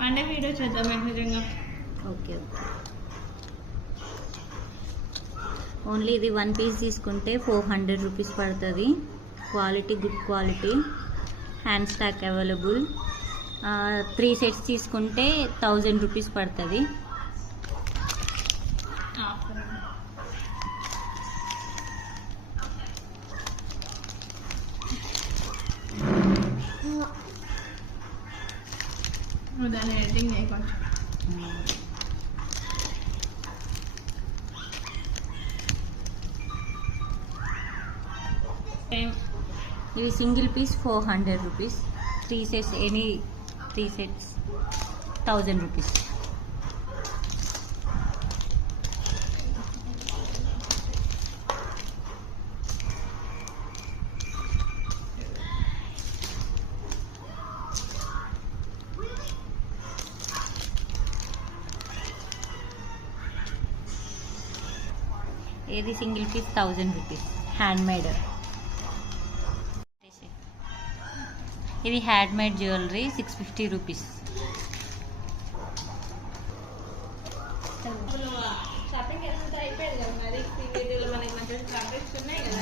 Monday video చేద్దాం నిజంగా. Okay okay. Only ఇది 1 పీస్ తీసుకుంటే 400 రూపీస్ పడుతుంది. Quality good quality. Hand stock available. 3 sets తీసుకుంటే 1000 రూపీస్ పడుతుంది. దాని ఎడిటింగ్ కొంచెం ఇది single piece 400 rupees. 3 sets any 3 sets 1000 rupees. ఏది single piece 1000 rupees. Hand made. ఇది hand made jewellery 650 rupees. Shopping ఎంత అయిపోయింది కదా మరి. వీడియోలో మనకి మంచి ఫ్యాబ్రిక్స్ ఉన్నాయి కదా.